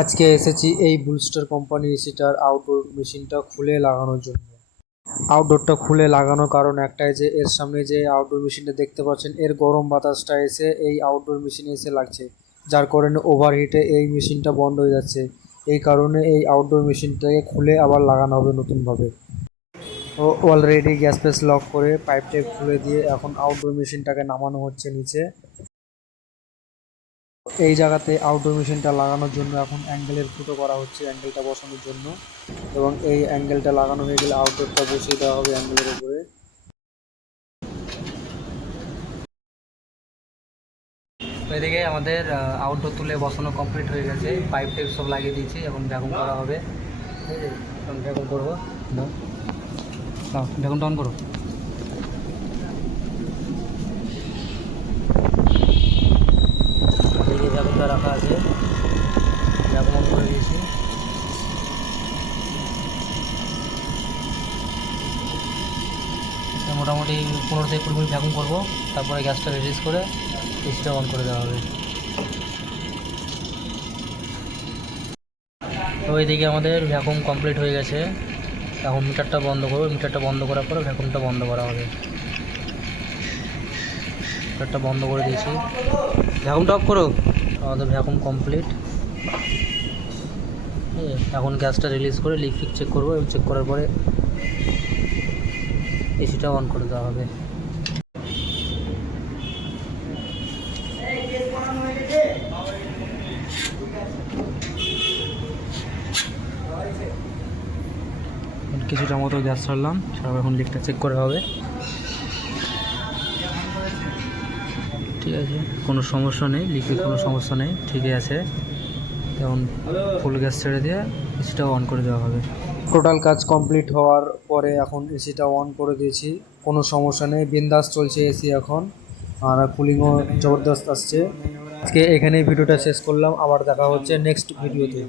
আজকে এসেছি এই বুলস্টার কোম্পানি এসিটার আউটডোর মেশিনটা খুলে লাগানোর জন্য। আউটডোরটা খুলে লাগানোর কারণ একটাই যে এর সামনে যে আউটডোর মেশিনটা দেখতে পাচ্ছেন এর গরম বাতাসটা এসে এই আউটডোর মেশিনে এসে লাগছে, যার কারণে ওভারহিটে এই মেশিনটা বন্ধ হয়ে যাচ্ছে। এই কারণে এই আউটডোর মেশিনটাকে খুলে আবার লাগানো হবে নতুনভাবে। ও অলরেডি গ্যাস ফ্যাস লক করে পাইপ টাইপ খুলে দিয়ে এখন আউটডোর মেশিনটাকে নামানো হচ্ছে নিচে। এই জায়গাতে আউটডোর মেশিনটা লাগানোর জন্য এখন অ্যাঙ্গেলের ফুটো করা হচ্ছে অ্যাঙ্গেলটা বসানোর জন্য, এবং এই অ্যাঙ্গেলটা লাগানো হয়ে গেলে আউটডোরটা বসিয়ে দেওয়া হবে অ্যাঙ্গেলের উপরে। তো এদিকে আমাদের আউটডোর তুলে বসানো কমপ্লিট হয়ে গেছে, পাইপ টাইপ সব লাগিয়ে দিয়েছি, এখন ভ্যাকুম করা হবে। ঠিক আছে, এখন ভ্যাকুম করবো। ভ্যাকুমটা অন করো। এদিকে ভ্যাকুমটা রাখা আছে, ভ্যাকুম অন করে দিয়েছি। মোটামুটি 15 থেকে 20 মিনিট ভ্যাকুম করবো, তারপরে গ্যাসটা রিলিজ করে এসিটা অন করে দেওয়া হবে। তো এইদিকে আমাদের ভ্যাকুম কমপ্লিট হয়ে গেছে, এখন মিটারটা বন্ধ করবো। মিটারটা বন্ধ করার পরে ভ্যাকুমটা বন্ধ করা হবে। মিটারটা বন্ধ করে দিয়েছি, ভ্যাকুমটা অফ করো। আমাদের ভ্যাকুম কমপ্লিট। এখন গ্যাসটা রিলিজ করে লিকুইড চেক করবো, এবং চেক করার পরে এসিটা অন করে দেওয়া হবে। কিছুটা মতো গ্যাস ছাড়লাম, সব এখন লিকটা চেক করা হবে। ঠিক আছে, কোনো সমস্যা নেই, লিকুইড কোনো সমস্যা নেই, ঠিকই আছে। এখন ফুল গ্যাস ছেড়ে দিয়ে এসিটাও অন করে দেওয়া হবে। টোটাল কাজ কমপ্লিট হওয়ার পরে এখন এসিটা অন করে দিয়েছি, কোনো সমস্যা নেই, বিন্দাস চলছে এসি এখন, আর কুলিংও জবরদস্ত আসছে। আজকে এখানেই ভিডিওটা শেষ করলাম, আবার দেখা হচ্ছে নেক্সট ভিডিওতে।